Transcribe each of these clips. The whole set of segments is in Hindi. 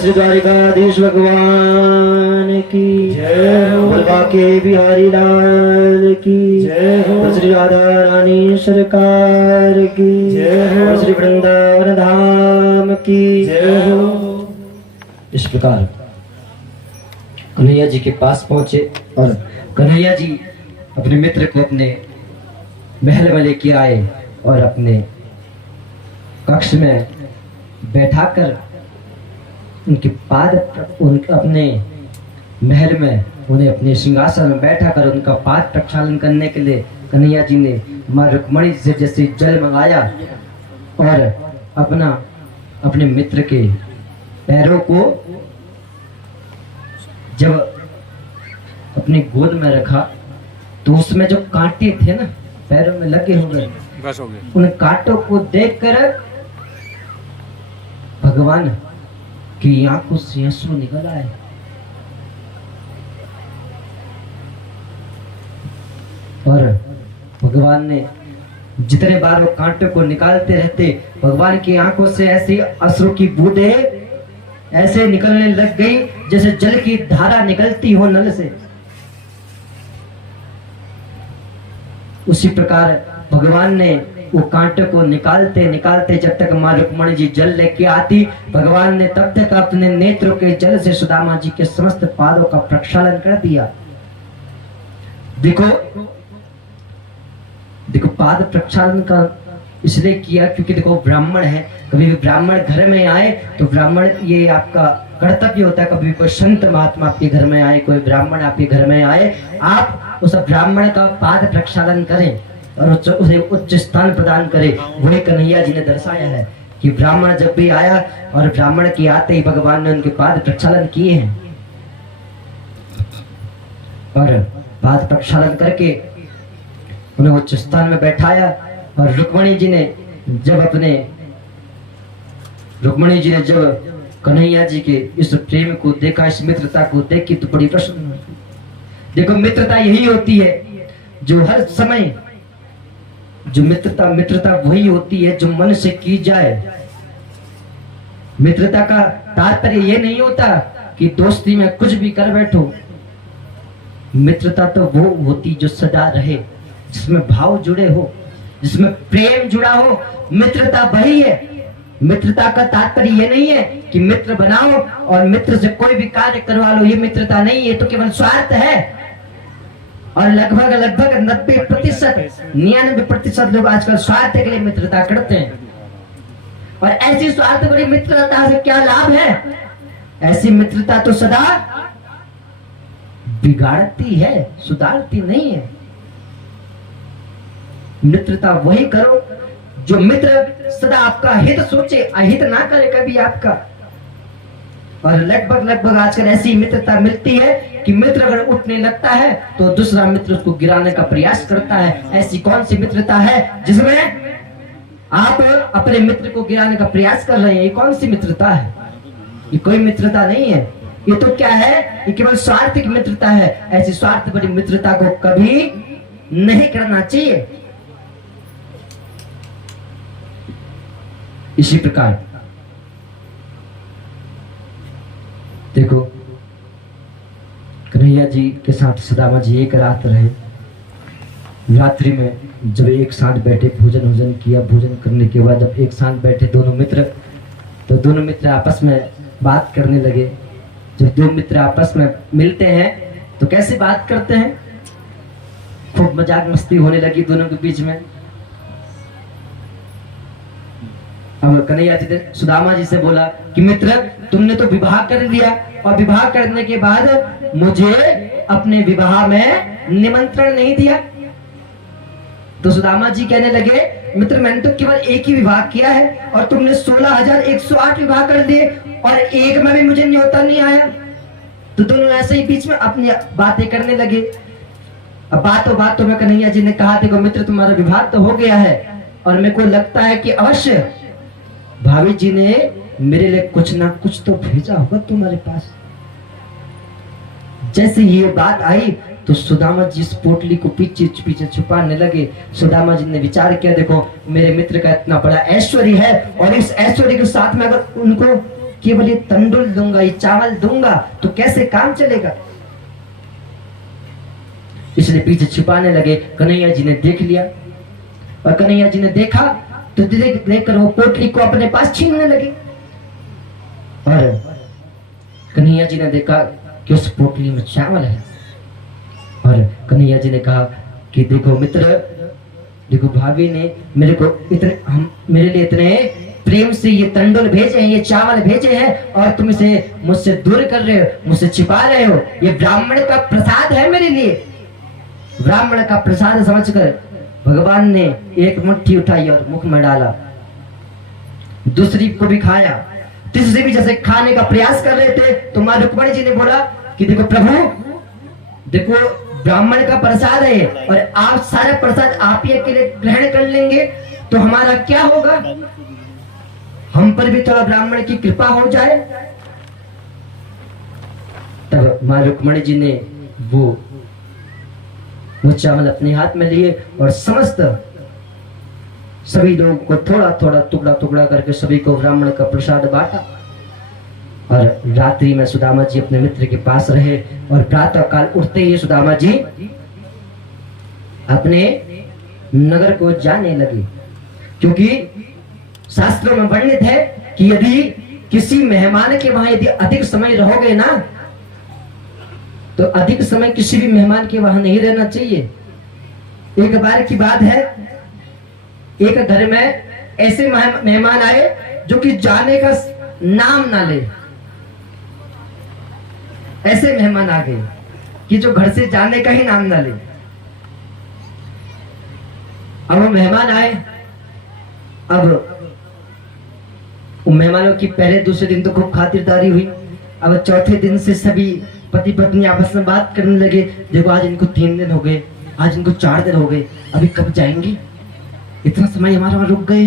श्री द्वारिकाधीश भगवान की जय हो। बलवा के बिहारी लाल की जय हो। श्री राधा रानी सरकार की जय हो। श्री वृंदावन धाम की जय हो। इस प्रकार कन्हैया जी के पास पहुंचे और कन्हैया जी अपने मित्र को अपने महल में लेके आए और अपने कक्ष में बैठाकर उनके अपने महल में उन्हें अपने सिंहासन में बैठा कर उनका पाद प्रक्षालन करने के लिए कन्हैया जी ने मां रुक्मणी से जैसे जल मंगाया और अपने मित्र के पैरों को जब अपनी गोद में रखा तो उसमें जो कांटे थे ना पैरों में लगे हुए उन कांटों को देखकर भगवान की आंखों से आंसू निकल आए और भगवान ने जितने बार वो कांटे को निकालते रहते भगवान की आंखों से ऐसी अश्रु की बूंदें ऐसे निकलने लग गई जैसे जल की धारा निकलती हो नल से। उसी प्रकार भगवान ने वो कांटे को निकालते निकालते जब तक मां रुक्मणी जी जल लेके आती भगवान ने तब तक अपने नेत्रों के जल से सुदामा जी के समस्त पादों का प्रक्षालन कर दिया। देखो देखो पाद प्रक्षालन का इसलिए किया क्योंकि देखो ब्राह्मण है, कभी भी ब्राह्मण घर में आए तो ब्राह्मण ये आपका कर्तव्य होता है, कभी कोई संत महात्मा आपके घर में आए कोई ब्राह्मण आपके घर में आए आप उस ब्राह्मण का पाद प्रक्षालन करें और उसे उच्च स्थान प्रदान करे। वही कन्हैया जी ने दर्शाया है कि ब्राह्मण जब भी आया और ब्राह्मण के आते ही भगवान ने उनके पाद प्रक्षालन किए हैं और पाद प्रक्षालन करके उन्हें उच्च स्थान में बैठाया। और रुक्मणी जी ने जब कन्हैया जी के इस प्रेम को देखा इस मित्रता को देखी तो बड़ी प्रसन्न हुई। देखो मित्रता यही होती है जो हर समय जो मित्रता वही होती है जो मन से की जाए। मित्रता का तात्पर्य ये नहीं होता कि दोस्ती में कुछ भी कर बैठो। मित्रता तो वो होती जो सदा रहे, जिसमें भाव जुड़े हो, जिसमें प्रेम जुड़ा हो। मित्रता वही है। मित्रता का तात्पर्य ये नहीं है कि मित्र बनाओ और मित्र से कोई भी कार्य करवा लो, ये मित्रता नहीं है, तो केवल स्वार्थ है। और लगभग 99% लोग आजकल स्वार्थ के लिए मित्रता करते हैं। और ऐसी स्वार्थ भरी मित्रता से क्या लाभ है? ऐसी मित्रता तो सदा बिगाड़ती है, सुधारती नहीं है। मित्रता वही करो जो मित्र सदा आपका हित सोचे, अहित ना करे कभी आपका। और लगभग आजकल ऐसी मित्रता मिलती है कि मित्र अगर उठने लगता है तो दूसरा मित्र उसको गिराने का प्रयास करता है। ऐसी कौन सी मित्रता है जिसमें आप अपने मित्र को गिराने का प्रयास कर रहे हैं? ये कौन सी मित्रता है? ये कोई मित्रता नहीं है। ये तो क्या है? ये केवल स्वार्थिक मित्रता है। ऐसी स्वार्थ भरी मित्रता को कभी नहीं करना चाहिए। इसी प्रकार देखो कन्हैया जी के साथ सुदामा जी एक रात रहे। रात्रि में जब एक साथ बैठे भोजन किया, भोजन करने के बाद जब एक साथ बैठे दोनों मित्र आपस में बात करने लगे। जब दो मित्र आपस में मिलते हैं तो कैसे बात करते हैं? खूब मजाक मस्ती होने लगी दोनों के बीच में। अब कन्हैया जी ने सुदामा जी से बोला कि मित्र, तुमने तो विवाह कर दिया और विवाह करने के बाद मुझे अपने विवाह में निमंत्रण नहीं दिया। तो सुदामा जी कहने लगे, मित्र मैंने तो केवल एक ही विवाह किया है और तुमने 16,108 विवाह कर दिए और एक में भी मुझे न्योता नहीं आया। तो दोनों ऐसे ही बीच में अपनी बातें करने लगे। अब बातों में कन्हैया जी ने कहा, देखो मित्र, तुम्हारा विवाह तो हो गया है और मेरे को लगता है कि अवश्य भाभी जी ने मेरे लिए कुछ ना कुछ तो भेजा होगा तुम्हारे पास। जैसे ये बात आई तो सुदामा जी इस पोटली को पीछे पीछे छुपाने लगे। सुदामा जी ने विचार किया, देखो मेरे मित्र का इतना बड़ा ऐश्वर्य है और इस ऐश्वर्य के साथ में अगर उनको केवल ये तंडुल दूंगा, ये चावल दूंगा तो कैसे काम चलेगा। इसलिए पीछे छुपाने लगे। कन्हैया जी ने देख लिया और कन्हैया जी ने देखा तो देखकर वो पोटली को अपने पास छीनने लगे। और कन्हैया जी ने देखा कि उस पोटली में चावल है और कन्हैया जी ने कहा कि देखो मित्र, देखो भाभी ने मेरे लिए इतने प्रेम से ये तंडुल भेजे हैं, ये चावल भेजे हैं और तुम इसे मुझसे दूर कर रहे हो, मुझसे छिपा रहे हो। ये ब्राह्मण का प्रसाद है मेरे लिए। ब्राह्मण का प्रसाद समझकर भगवान ने एक मुट्ठी उठाई और मुख में डाला, दूसरी को भी खाया, तीसरी भी जैसे खाने का प्रयास कर रहे थे तो मां रुक्मणी जी ने बोला कि देखो प्रभु, देखो ब्राह्मण का प्रसाद है और आप सारा प्रसाद आप ही अकेले ग्रहण कर लेंगे तो हमारा क्या होगा। हम पर भी थोड़ा ब्राह्मण की कृपा हो जाए। तब मां रुक्मणी जी ने वो चावल अपने हाथ में लिए और समस्त सभी लोगों को थोड़ा थोड़ा टुकड़ा टुकड़ा करके सभी को ब्राह्मण का प्रसाद बांटा। और रात्रि में सुदामा जी अपने मित्र के पास रहे और प्रातः काल उठते ही सुदामा जी अपने नगर को जाने लगे, क्योंकि शास्त्रों में वर्णित है कि यदि किसी मेहमान के वहां यदि अधिक समय रहोगे ना तो अधिक समय किसी भी मेहमान के वहां नहीं रहना चाहिए। एक बार की बात है, एक घर में ऐसे मेहमान आए जो कि जाने का नाम ना ले। ऐसे मेहमान आ गए कि जो घर से जाने का ही नाम ना ले। अब वो मेहमान आए, अब मेहमानों की पहले दूसरे दिन तो खूब खातिरदारी हुई। अब चौथे दिन से सभी पति पत्नी आपस में बात करने लगे, देखो आज इनको 3 दिन हो गए, आज इनको 4 दिन हो गए, अभी कब जाएंगे, इतना समय हमारा वहां रुक गए,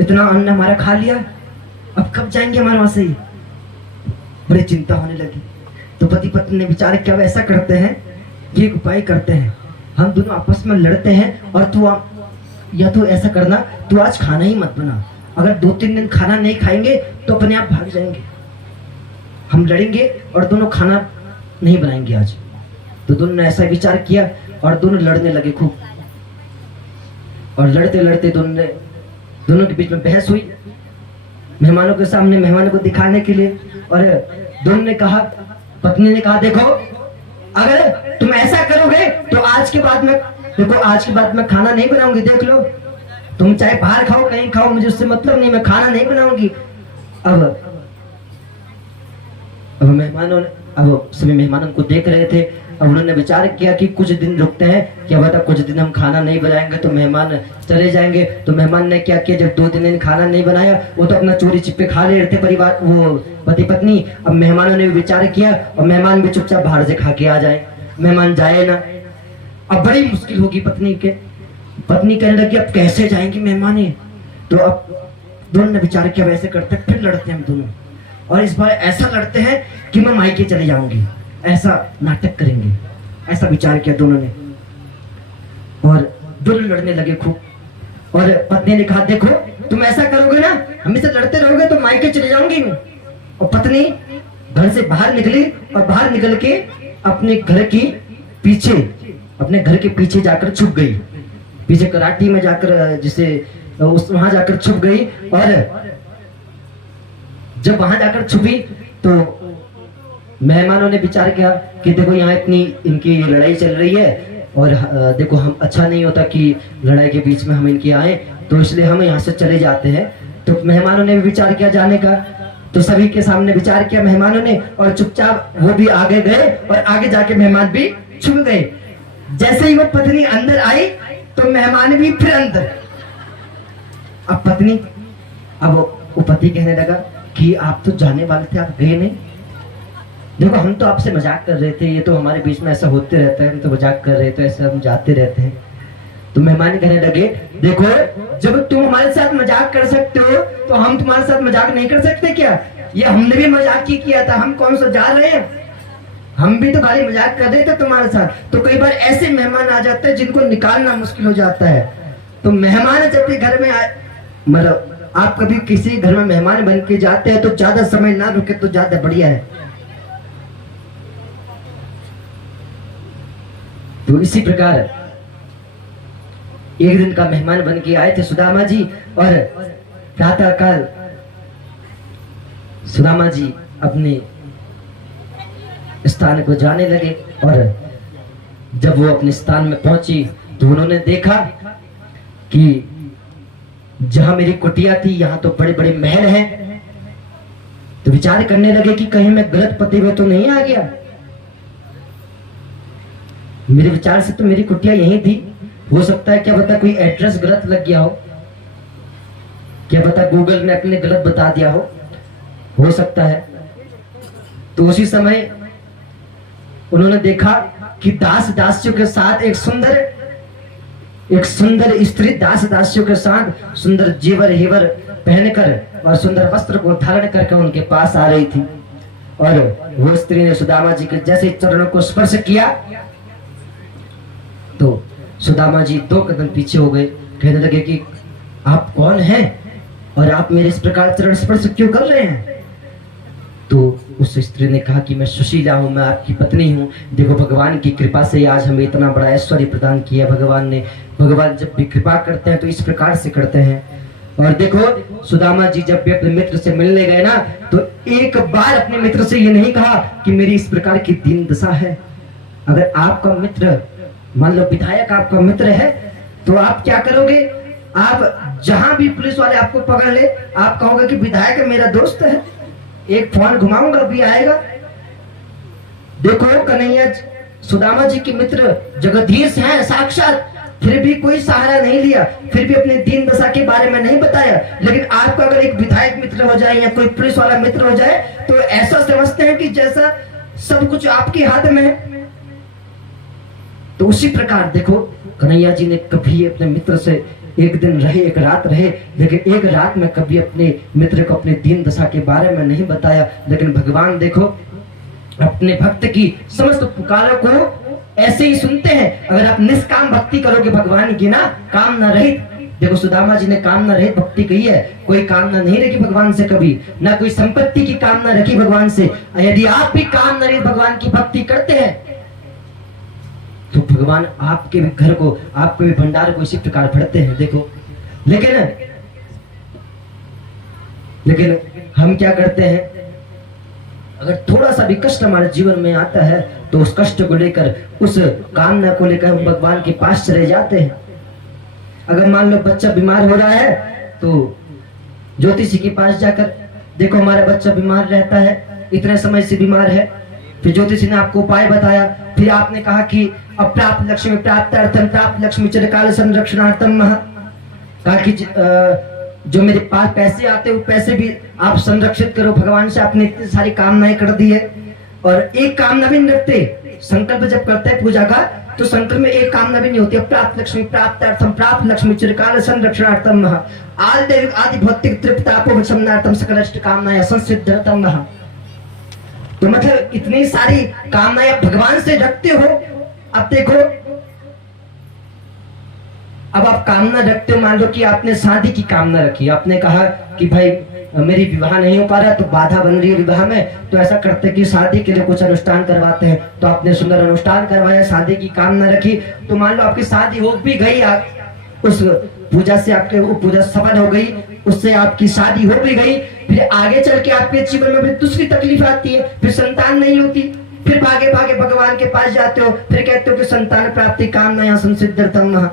इतना अन्न हमारा खा लिया, अब कब जाएंगे हमारे वहां से। बड़ी चिंता होने लगी। तो पति पत्नी ने विचार किया, ऐसा करते हैं, ये उपाय करते हैं, हम दोनों आपस में लड़ते हैं और तू या तो ऐसा करना, तू आज खाना ही मत बना, अगर 2-3 दिन खाना नहीं खाएंगे तो अपने आप भाग जाएंगे, हम लड़ेंगे और दोनों खाना नहीं बनाएंगे आज। तो दोनों ने ऐसा विचार किया और दोनों लड़ने लगे खूब। और लड़ते लड़ते दोनों के बीच में बहस हुई मेहमानों के सामने, मेहमानों को दिखाने के लिए। और दोनों ने कहा, पत्नी ने कहा, देखो अगर तुम ऐसा करोगे तो आज के बाद में खाना नहीं बनाऊंगी, देख लो, तुम चाहे बाहर खाओ कहीं खाओ, मुझे उससे मतलब नहीं, मैं खाना नहीं बनाऊंगी। अब सभी मेहमानों को देख रहे थे। अब उन्होंने विचार किया कि कुछ दिन रुकते हैं, क्या पता कुछ दिन हम खाना नहीं बनाएंगे तो मेहमान चले जाएंगे। तो मेहमान ने क्या किया, जब 2-3 दिन खाना नहीं बनाया, वो तो अपना चोरी छिपे खा रहे थे परिवार, वो पति पत्नी। अब मेहमानों ने विचार किया और मेहमान भी चुपचाप बाहर से खा के आ जाए, मेहमान जाए ना। अब बड़ी मुश्किल होगी पत्नी कहने लगी, अब कैसे जाएंगे मेहमान। तो अब दोनों ने विचार किया, वैसे करते फिर लड़ते हैं हम दोनों, और इस बार ऐसा लड़ते हैं कि मैं मायके चले जाऊंगी, ऐसा नाटक करेंगे। ऐसा विचार किया दोनों ने और दोनों लड़ने लगे खूब। और पत्नी ने कहा, देखो तुम ऐसा करोगे ना, हम इससे लड़ते रहोगे तो मायके चले जाऊंगी मैं। और पत्नी घर से बाहर निकली और बाहर निकल के अपने घर के पीछे जाकर छुप गई, पीछे कराटी में जाकर जिसे वहां जाकर छुप गई। और जब वहां जाकर छुपी तो मेहमानों ने विचार किया कि देखो यहाँ इतनी इनकी लड़ाई चल रही है और देखो हम अच्छा नहीं होता कि लड़ाई के बीच में हम इनकी आए, तो इसलिए हम यहाँ से चले जाते हैं। तो मेहमानों ने भी विचार किया जाने का, तो सभी के सामने विचार किया मेहमानों ने, और चुपचाप वो भी आगे गए और आगे जाके मेहमान भी छुप गए। जैसे ही वो पत्नी अंदर आई तो मेहमान भी फिर अंदर। अब पत्नी, अब वो पति कहने लगा कि आप तो जाने वाले थे, आप गए नहीं। देखो हम तो आपसे मजाक कर रहे थे, ये तो हमारे बीच में ऐसा होते रहता है, हम तो मजाक कर रहे थे, ऐसा हम जाते रहते हैं। तो मेहमान कहने लगे, देखो जब तुम हमारे साथ मजाक कर सकते हो तो हम तुम्हारे साथ मजाक नहीं कर सकते क्या? ये हमने भी मजाक ही किया था, हम कौन सा जा रहे हैं, हम भी तो खाली मजाक कर रहे थे तुम्हारे साथ। तो कई बार ऐसे मेहमान आ जाते हैं जिनको निकालना मुश्किल हो जाता है। तो मेहमान जब भी घर में मतलब आप कभी किसी घर में मेहमान बन के जाते हैं तो ज्यादा समय ना रुके तो ज्यादा बढ़िया है। तो इसी प्रकार एक दिन का मेहमान बन के आए थे सुदामा जी, और प्रातः काल सुदामा जी अपने स्थान को जाने लगे। और जब वो अपने स्थान में पहुंची तो उन्होंने देखा कि जहां मेरी कुटिया थी यहाँ तो बड़े बड़े महल हैं। तो विचार करने लगे कि कहीं मैं गलत पते में तो नहीं आ गया। मेरे विचार से तो मेरी कुटिया यही थी, हो सकता है क्या पता कोई एड्रेस गलत लग गया हो, क्या पता गूगल ने अपने गलत बता दिया हो सकता है। तो उसी समय उन्होंने देखा कि दास दासियों के साथ एक सुंदर स्त्री दास दासियों के साथ सुंदर जेवर हेवर पहनकर और सुंदर वस्त्र को धारण करके उनके पास आ रही थी। और वो स्त्री ने सुदामा जी के जैसे चरणों को स्पर्श किया तो सुदामा जी 2 कदम पीछे हो गए। कहने लगे कि आप कौन हैं और आप मेरे इस प्रकार चरण स्पर्श क्यों कर रहे हैं? तो उस स्त्री ने कहा कि मैं सुशीला हूं, मैं आपकी पत्नी हूं। देखो भगवान की कृपा से आज हमें इतना बड़ा ऐश्वर्य प्रदान किया भगवान ने। भगवान जब भी कृपा करते हैं तो इस प्रकार से करते हैं। और देखो सुदामा जी जब भी अपने मित्र से मिलने गए ना तो एक बार अपने मित्र से ये नहीं कहा कि मेरी इस प्रकार की दीन दशा है। अगर आपका मित्र, मान लो विधायक आपका मित्र है, तो आप क्या करोगे? आप जहां भी पुलिस वाले आपको पकड़ ले, आप कहोगे कि विधायक मेरा दोस्त है, एक फोन घुमाऊंगा भी आएगा। देखो कन्हैया सुदामा जी के मित्र जगदीश हैं साक्षात, फिर भी कोई सहारा नहीं लिया, फिर भी अपने दीन दशा के बारे में नहीं बताया। लेकिन आपका अगर एक विधायक मित्र हो जाए या कोई पुलिस वाला मित्र हो जाए तो ऐसा समझते हैं कि जैसा सब कुछ आपके हाथ में है। तो उसी प्रकार देखो कन्हैया जी ने कभी अपने मित्र से एक दिन रहे, एक रात रहे, लेकिन एक रात में कभी अपने मित्र को अपने दीन दशा के बारे में नहीं बताया। लेकिन भगवान देखो अपने भक्त की समस्त पुकारों को ऐसे ही सुनते हैं। अगर आप निष्काम भक्ति करोगे भगवान की ना, कामना रहित, देखो सुदामा जी ने कामना रहित भक्ति कही है, कोई कामना नहीं रखी भगवान से कभी, ना कोई संपत्ति की कामना रखी भगवान से। यदि आप भी कामना रहित भगवान की भक्ति करते हैं तो भगवान आपके भी घर को, आपके भी भंडार को इसी प्रकार भरते हैं। देखो लेकिन हम क्या करते हैं, अगर थोड़ा सा भी कष्ट हमारे जीवन में आता है तो उस कष्ट को लेकर, उस कामना को लेकर हम भगवान के पास चले जाते हैं। अगर मान लो बच्चा बीमार हो रहा है तो ज्योतिषी के पास जाकर, देखो हमारा बच्चा बीमार रहता है, इतने समय से बीमार है, फिर ज्योतिषी ने आपको उपाय बताया, फिर आपने कहा कि अप्राप्त लक्ष्मी प्राप्तार्थम प्राप्त लक्ष्मी चिरकाल संरक्षणार्थम, कहा कि जो मेरे पास पैसे आते हैं वो पैसे भी आप संरक्षित करो। भगवान से आपने इतनी सारी कामनाएं कर दी है और एक कामना भी नहीं रखते। संकल्प जब करते हैं पूजा का तो संकल्प में एक कामना भी नहीं होती। प्राप्त लक्ष्मी प्राप्तार्थम प्राप्त लक्ष्मी चिरकाल संरक्षणार्थम आदि भौतिक तृप्तापोपशमनार्थम सकलष्ट कामनाएं संसिद्धतम। तो मतलब इतनी सारी कामनाएं भगवान से रखते हो। अब देखो, अब आप कामना रखते हो, मान लो कि आपने शादी की कामना रखी, आपने कहा कि भाई मेरी विवाह नहीं हो पा रहा, तो बाधा बन रही है विवाह में, तो ऐसा करते कि शादी के लिए कुछ अनुष्ठान करवाते हैं। तो आपने सुंदर अनुष्ठान करवाया, शादी की कामना रखी, तो मान लो आपकी शादी हो भी गई, उस पूजा से आपके वो पूजा सफल हो गई, उससे आपकी शादी हो भी गई, फिर आगे चल के आपके जीवन में भी दूसरी तकलीफ आती है, फिर संतान नहीं होती, फिर भागे भागे भगवान के पास जाते हो, फिर कहते हो कि संतान प्राप्ति कामना या संसिद्धतम।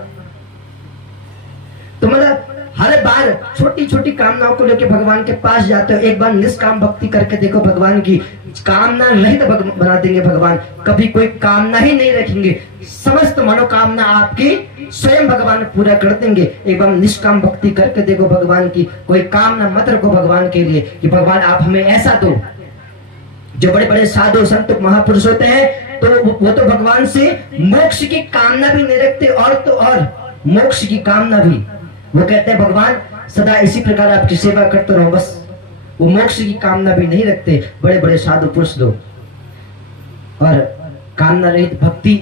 तो मतलब हर बार छोटी छोटी कामनाओं को लेकर भगवान के पास जाते हो, एक बार निष्काम भक्ति करके देखो, भगवान की कामना रहित बना देंगे भगवान। कभी कोई कामना ही नहीं रखेंगे, समस्त मनोकामना आपकी स्वयं भगवान पूरा कर देंगे। एक बार निष्काम भक्ति करके देखो भगवान की, कोई कामना मत रखो भगवान के लिए कि भगवान आप हमें ऐसा दो। जो बड़े बड़े साधु संत महापुरुष होते हैं तो वो तो भगवान से मोक्ष की कामना भी नहीं रखते, और तो और मोक्ष की कामना भी वो कहते हैं भगवान सदा इसी प्रकार आपकी सेवा करते रहो, बस। वो मोक्ष की कामना भी नहीं रखते बड़े बड़े साधु पुरुष लोग। और कामना रहित भक्ति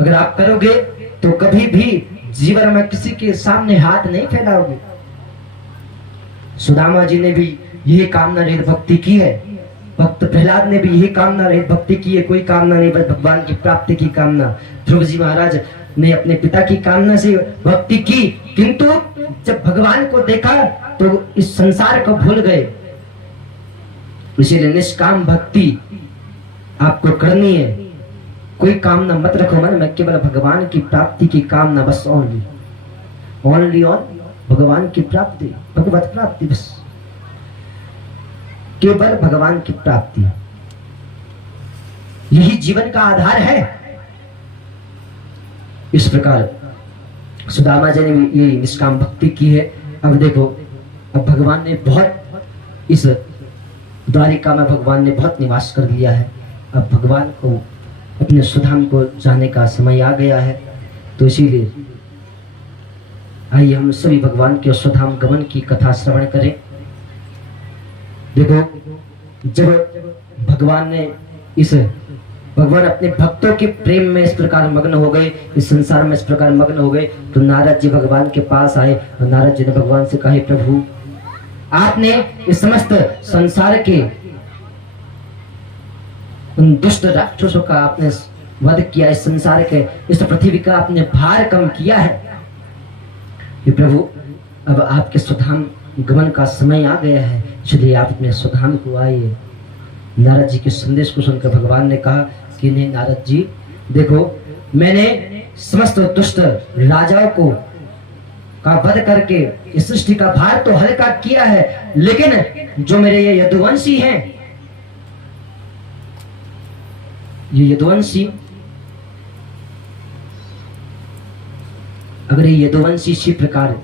अगर आप करोगे तो कभी भी जीवन में किसी के सामने हाथ नहीं फैलाओगे। सुदामा जी ने भी यही कामना रहित भक्ति की है, भक्त प्रहलाद ने भी यही कामना रहित भक्ति की है, कोई कामना नहीं बस भगवान की प्राप्ति की कामना। ध्रुव जी महाराज ने अपने पिता की कामना से भक्ति की, किंतु जब भगवान को देखा तो इस संसार को भूल गए। इसीलिए निष्काम भक्ति आपको करनी है, कोई कामना मत रखो मन में, केवल भगवान की प्राप्ति की कामना, बस ओनली ऑन भगवान की प्राप्ति, भगवत प्राप्ति, बस केवल भगवान की प्राप्ति, यही जीवन का आधार है। इस प्रकार सुदामा जी ने ये निष्काम भक्ति की है। अब देखो, अब भगवान ने बहुत इस द्वारिका में भगवान ने बहुत निवास कर लिया है। अब भगवान को अपने सुधाम को जाने का समय आ गया है, तो इसीलिए आइए हम सभी भगवान के सुधाम गमन की कथा श्रवण करें। देखो, जब भगवान अपने भक्तों के प्रेम में इस प्रकार मग्न हो गए, इस संसार में इस प्रकार मग्न हो गए, तो नारद जी भगवान के पास आए और नारद जी ने भगवान से कहा, प्रभु आपने इस समस्त संसार के उन दुष्ट राक्षसों का आपने वध किया, इस संसार के इस पृथ्वी का आपने भार कम किया है। ये प्रभु अब आपके सुधाम गमन का समय आ गया है, इसलिए आप अपने सुधाम को आइए। नारद जी के संदेश को सुनकर भगवान ने कहा कि नहीं नारद जी, देखो मैंने समस्त दुष्ट राजाओं को का वध करके इस सृष्टि का भार तो हल्का किया है, लेकिन जो मेरे ये यदुवंशी हैं, ये यदुवंशी, अगर ये यदुवंशी इसी प्रकार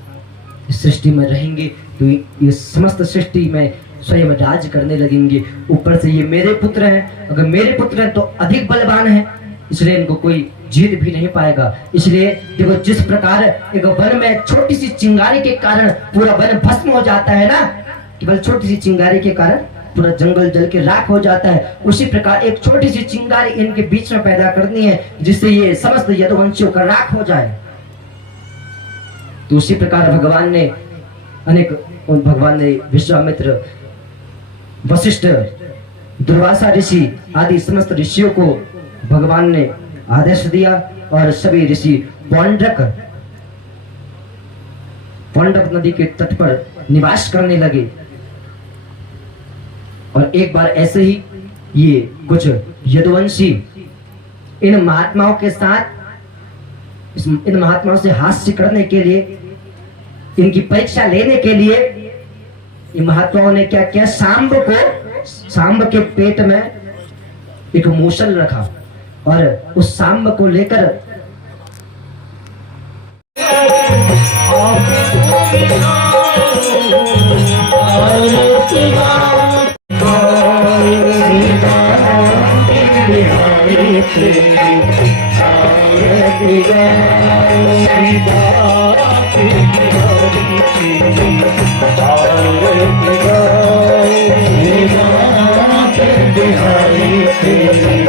इस सृष्टि में रहेंगे तो ये समस्त सृष्टि में स्वयं राज करने लगेंगे। ऊपर से ये मेरे पुत्र हैं, अगर मेरे पुत्र हैं तो अधिक बलवान हैं, इसलिए इनको कोई जीत भी नहीं पाएगा। इसलिए देखो, जिस प्रकार एक वन में छोटी सी चिंगारी के कारण पूरा वन भस्म हो जाता है ना, केवल छोटी सी चिंगारी के कारण पूरा जंगल जल के राख हो जाता है, उसी प्रकार एक छोटी सी चिंगारी इनके बीच में पैदा करनी है जिससे ये समस्त यदुवंशियों का राख हो जाए। तो उसी प्रकार भगवान ने विश्वामित्र, वशिष्ठ, दुर्वासा ऋषि आदि समस्त ऋषियों को भगवान ने आदेश दिया और सभी ऋषि पौंड्रक नदी के तट पर निवास करने लगे। और एक बार ऐसे ही ये कुछ यदुवंशी इन महात्माओं के साथ, इन महात्माओं से हास्य करने के लिए, इनकी परीक्षा लेने के लिए इन महात्माओं ने क्या किया, सांब के पेट में एक मूसल रखा और उस सांब को लेकर बिहारी